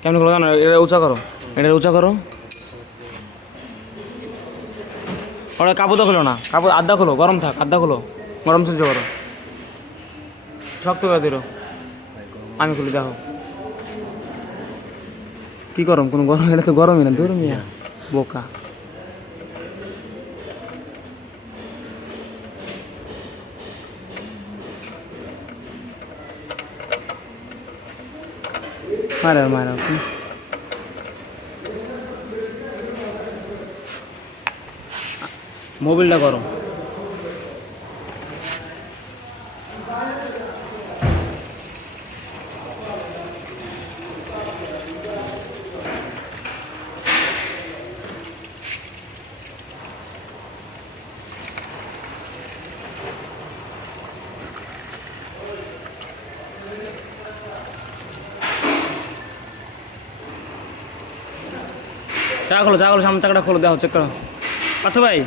কেমন খোলো জানো? এটা উঁচা করো, এটা উঁচা করো। ওটা কাপড় খোলো না, কাপড় আধা খোলো, গরম থাক, আধা খোলো, গরম সহ্য করো, শক্ত করে দিল। আমি খুলি, দেখো কি গরম, কোনো গরম, এটা তো গরমই না, দূর মিয়া বোকা। মারা মারা মোবিলটা গরম। চা খোলো, চা খোলো, সামনে চাকাটা খোলো, দেখো চেক করো। পার্থ ভাই